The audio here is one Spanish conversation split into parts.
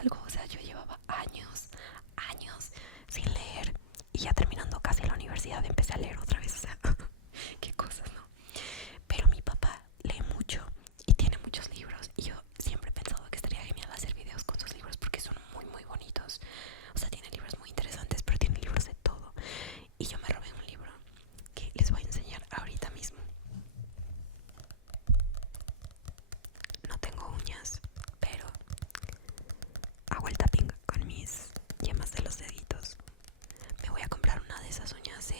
algo, o sea, yo llevaba años sin leer y ya terminando casi la universidad empecé a leer otra vez, o sea, qué cosas, ¿no? Pero mi papá lee mucho y tiene muchos libros y yo siempre he pensado que estaría genial hacer videos con sus libros porque son muy bonitos. O sea, tiene libros muy interesantes, pero tiene libros de todo. Y yo me robé un libro que les voy a enseñar ahorita mismo. No tengo uñas, pero hago el tapping con mis yemas de los deditos. Me voy a comprar una de esas uñas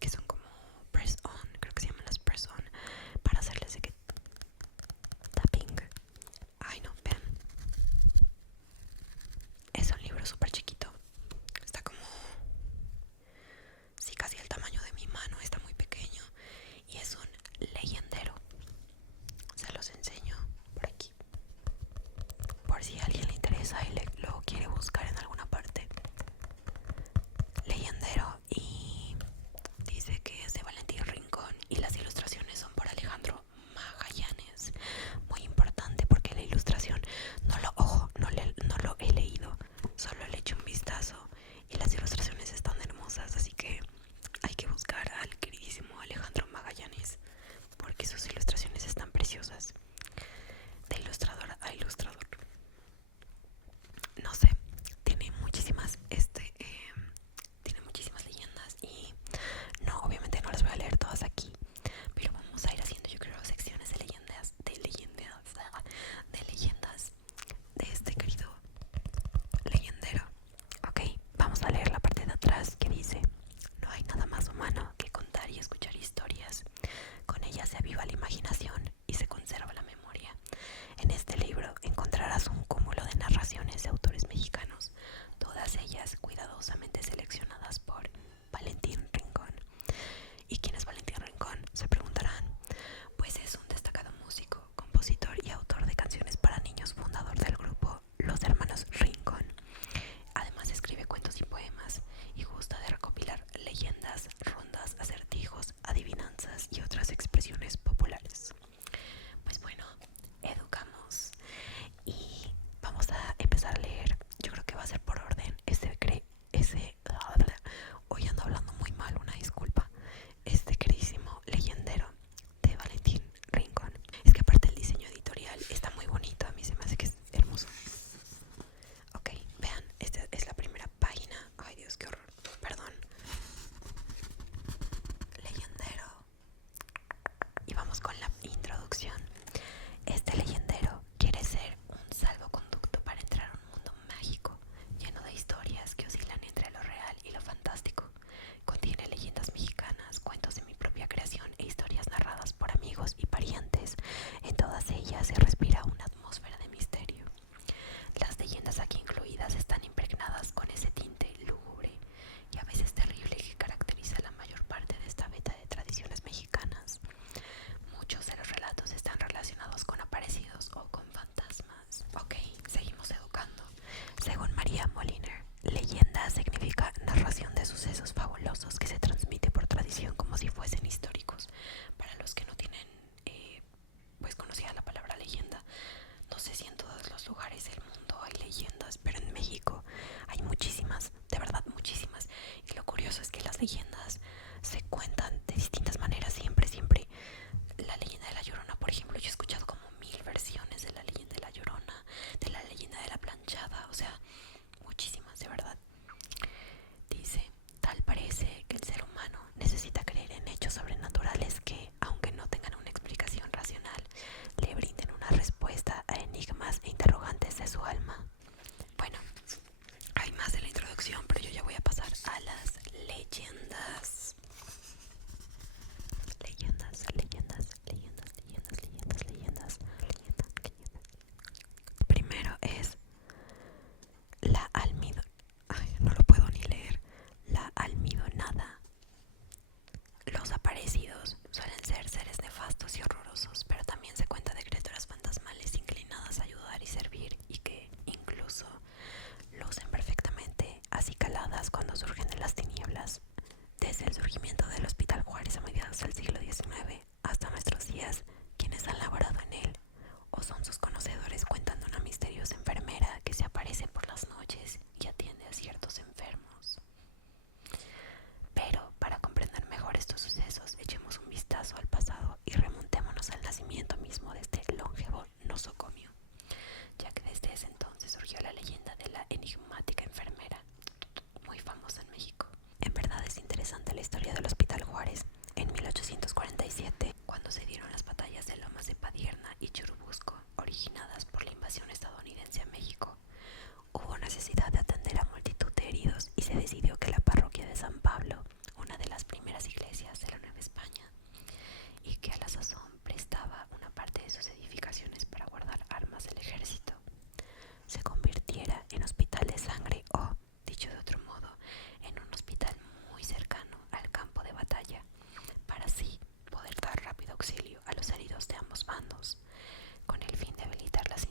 que son como press on, creo que se llaman las press on, para hacerles de que tapping. Ay no, vean. Es un libro súper chiquito. Está como, sí, casi el tamaño de mi mano, está muy pequeño. Y es un leyendero. Se los enseño por aquí, por si a alguien le interesa y lo quiere buscar en alguna parte. Leyendero, y dice que es de Valentín Rincón y las ilustraciones son por Alejandro Magallanes. Muy importante porque la ilustración no lo he leído, solo le he hecho un vistazo y las ilustraciones están hermosas, así que hay que buscar al queridísimo Alejandro Magallanes porque sus ilustraciones están preciosas. De ilustrador a ilustrador, no sé, tiene muchísimas tiene muchísimas leyendas y no, obviamente no las voy a leer todas aquí, pero vamos a ir haciendo, yo creo, secciones de leyendas de este querido leyendero. Ok, vamos a leer la parte de atrás que dice: no hay nada más humano que contar y escuchar historias. Con ellas se aviva la imaginación y se conserva la memoria. En este libro encontrarás un cúmulo de narraciones de autores mexicanos, todas ellas cuidadosamente seleccionadas por Valentín Rincón. ¿Y quién es Valentín Rincón?, se preguntarán. Pues es un destacado músico, compositor y autor de canciones para niños, fundador del grupo Los Hermanos Rincón. Además escribe cuentos y poemas y gusta de recopilar leyendas, rondas, acertijos, adivinanzas y otras expresiones populares. Pues bueno, educamos y vamos a empezar a leer. Yo creo que va a ser por orden. Hoy ando hablando muy mal, una disculpa. Este queridísimo leyendero de Valentín Rincón. Es que aparte el diseño editorial está muy bonito, a mí se me hace que es hermoso. Ok, vean, esta es la primera página. Ay Dios, qué horror, perdón. Leyendero. Y vamos con la introducción. Este leyendero quiere ser un salvoconducto para entrar a un mundo mágico, lleno de historias que oscilan entre lo real y lo fantástico. Contiene leyendas mexicanas, cuentos de mi propia creación e historias narradas por amigos y parientes. En todas ellas se respira una atmósfera de misterio. Las leyendas aquí incluidas están impregnadas con ese tinte lúgubre y a veces terrible que caracteriza la mayor parte de esta beta de tradiciones mexicanas. Muchos de los relatos están relacionados con aparecidos o con fantasmas. Ok, seguimos educando. Según María Moliner, leyenda significa narración de sucesos fabulosos que se transmite por tradición como si fuesen históricos. Para los que no tienen pues conocida la palabra leyenda, no sé si en todos los lugares del mundo hay leyendas, pero en México hay muchísimas, de verdad muchísimas. Y lo curioso es que las leyendas se cuentan de distintas maneras siempre. La leyenda de la Llorona, por ejemplo, yo he escuchado como 1000 versiones de la leyenda de la Llorona, de la leyenda de la planchada, o sea, muchísimas, de verdad. Dice: tal parece que el ser humano necesita creer en hechos sobrenaturales que, aunque no tengan una explicación racional, le brinden una respuesta a enigmas e interrogantes de su alma. Bueno, hay más de la introducción, pero yo ya voy a pasar a las leyendas. Leyendas. Primero es la almidonada. Ay, no lo puedo ni leer. La almidonada. Los aparecidos suelen ser seres nefastos y horrorosos, pero también se cuenta de criaturas fantasmales inclinadas a ayudar y servir y que incluso lucen perfectamente acicaladas cuando surgen de las tinieblas. Desde el historia del Hospital Juárez. En 1847, cuando se dieron las batallas de Lomas de Padierna y Churubusco, originadas por la invasión estadounidense a México, hubo necesidad de atender a multitud de heridos y se decidió que la parroquia de San Pablo, una de las primeras iglesias de la Nueva España, y que a la sazón prestaba una parte de sus edificaciones para guardar armas del ejército, se convirtiera en hospital de sangre o, dicho de otro modo, en un hospital muy cercano al campo de batalla, para así poder dar rápido auxilio a los heridos de ambos bandos, con el fin de habilitar las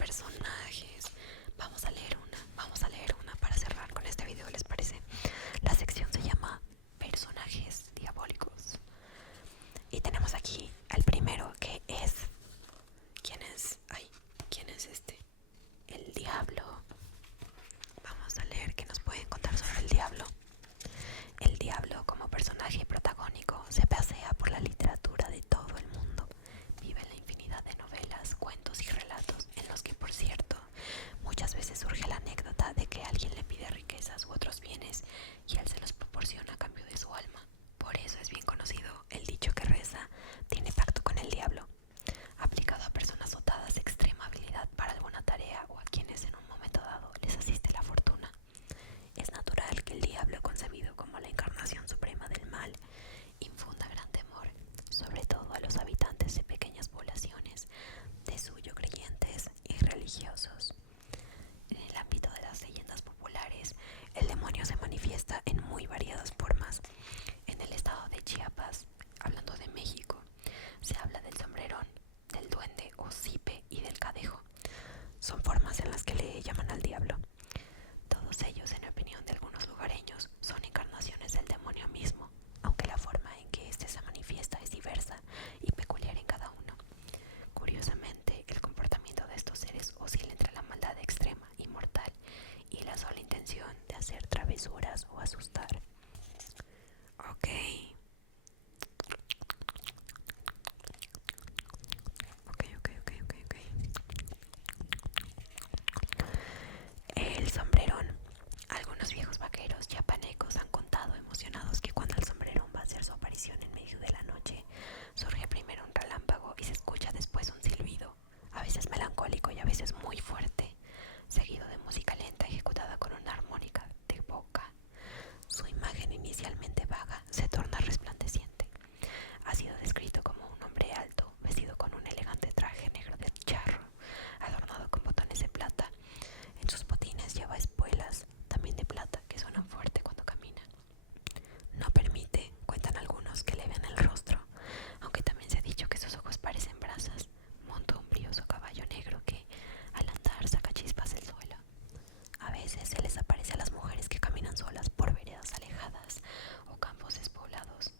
personajes. Vamos a leer una para cerrar con este video, ¿les parece? La sección se llama Personajes Diabólicos. Y tenemos aquí al primero, que es... ¿Quién es? Ay, ¿quién es este? El diablo. Vamos a leer qué nos pueden contar sobre el diablo. El diablo, como personaje protagónico, se pasea por la literatura de todo el mundo. Vive en la infinidad de novelas, cuentos y relatos, en los que, por cierto, muchas veces surge la anécdota de que alguien le pide riquezas u otros bienes y él se los proporciona a cambio de su alma. Por eso es bien conocido el dicho que reza: tiene pacto con el diablo, aplicado a personas dotadas de extrema habilidad para alguna tarea o a quienes en un momento dado les asiste la fortuna. Es natural que el diablo, concebido como la encarnación suprema del mal, infunda gran temor, sobre todo a los habitantes de pequeñas poblaciones, de suyo creyentes y religiosos. En el ámbito de las leyendas populares, el demonio se manifiesta en muy variadas formas. En el estado de Chiapas, hablando de México, se habla del sombrerón, del duende o cipe y del cadejo. Son formas en las que le llaman al diablo. Todos ellos, en opinión de algunos lugareños, son encarnaciones del demonio mismo, aunque la forma en que éste se manifiesta es diversa y peculiar en cada uno. Curiosamente, el comportamiento de estos seres oscila entre la maldad extrema y mortal y la sola intención de hacer travesuras o asustar. Ok. Ok. El sombrerón. Algunos viejos vaqueros chiapanecos han contado emocionados que cuando el sombrerón va a hacer su aparición en medio de la noche, surge primero un relámpago y se escucha después un silbido, a veces melancólico y a veces muy fuerte, seguido de música lenta ejecutada con una armónica de boca. Su imagen, inicialmente vaga, se torna resplandeciente. Ha sido descrito como un hombre alto, vestido con un elegante traje negro de charro, adornado con botones de plata. En sus botines lleva espuelas, también de plata, que suenan fuerte cuando camina. No permite, cuentan algunos, que le vean el rostro, aunque también se ha dicho que sus ojos parecen brasas. Monta un brioso caballo negro que, al andar, saca chispas del suelo. A veces se les aparece a las mujeres que caminan solas por veredas alejadas o campos despoblados.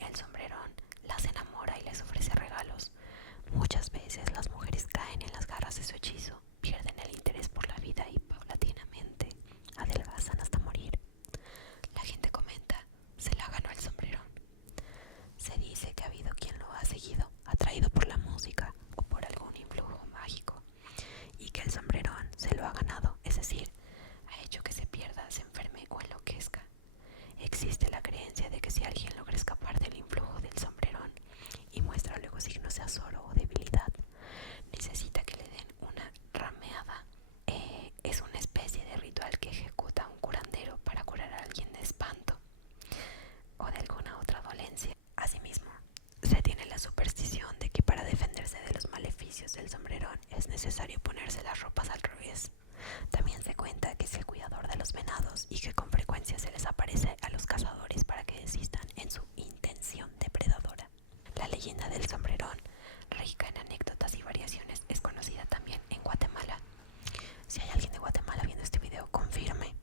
El sombrerón las enamora y les ofrece regalos. Muchas veces las mujeres caen en las garras de su hechizo, pierden el interés por la vida y paulatinamente adelgazan hasta morir. La gente comenta: se la ganó el sombrerón. Se dice que ha habido quien lo ha seguido, atraído por la música o por algún influjo mágico, y que el sombrerón se lo ha ganado, es decir, ha hecho que se pierda, se enferme o enloquezca. Existe la creencia de que si alguien logra escapar del influjo del sombrerón y muestra luego signos de azoro o debilidad, necesita que le den una rameada. Es una especie de ritual que ejecuta un curandero para curar a alguien de espanto o de alguna otra dolencia. Asimismo, se tiene la superstición de que para defenderse de los maleficios del sombrerón es necesario ponerse las ropas al revés. También se cuenta que es el cuidador de los venados y que con frecuencia se les aparece a los cazadores para que desistan en su intención depredadora. La leyenda del sombrerón, rica en anécdotas y variaciones, es conocida también en Guatemala. Si hay alguien de Guatemala viendo este video, confirme.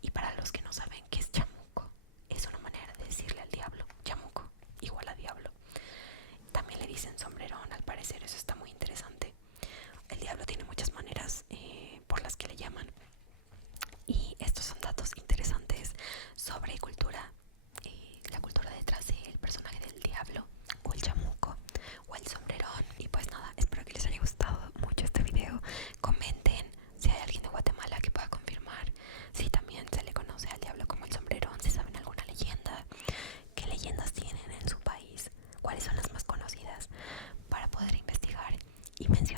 Y para los que no saben qué es chamuco, es una manera de decirle al diablo. Chamuco, igual a diablo. También le dicen sombrerón, al parecer. Eso está muy interesante. El diablo tiene muchas maneras por las que le llaman. Y estos son datos interesantes sobre cultura, la cultura detrás del personaje del diablo, o el chamuco, o el sombrerón. Y pues nada, espero que les haya gustado mucho este video. Comenten si hay alguien de Guatemala que pueda confirmar si también se le conoce al diablo como el sombrerón, si saben alguna leyenda, qué leyendas tienen en su país, cuáles son las más conocidas, para poder investigar y mencionar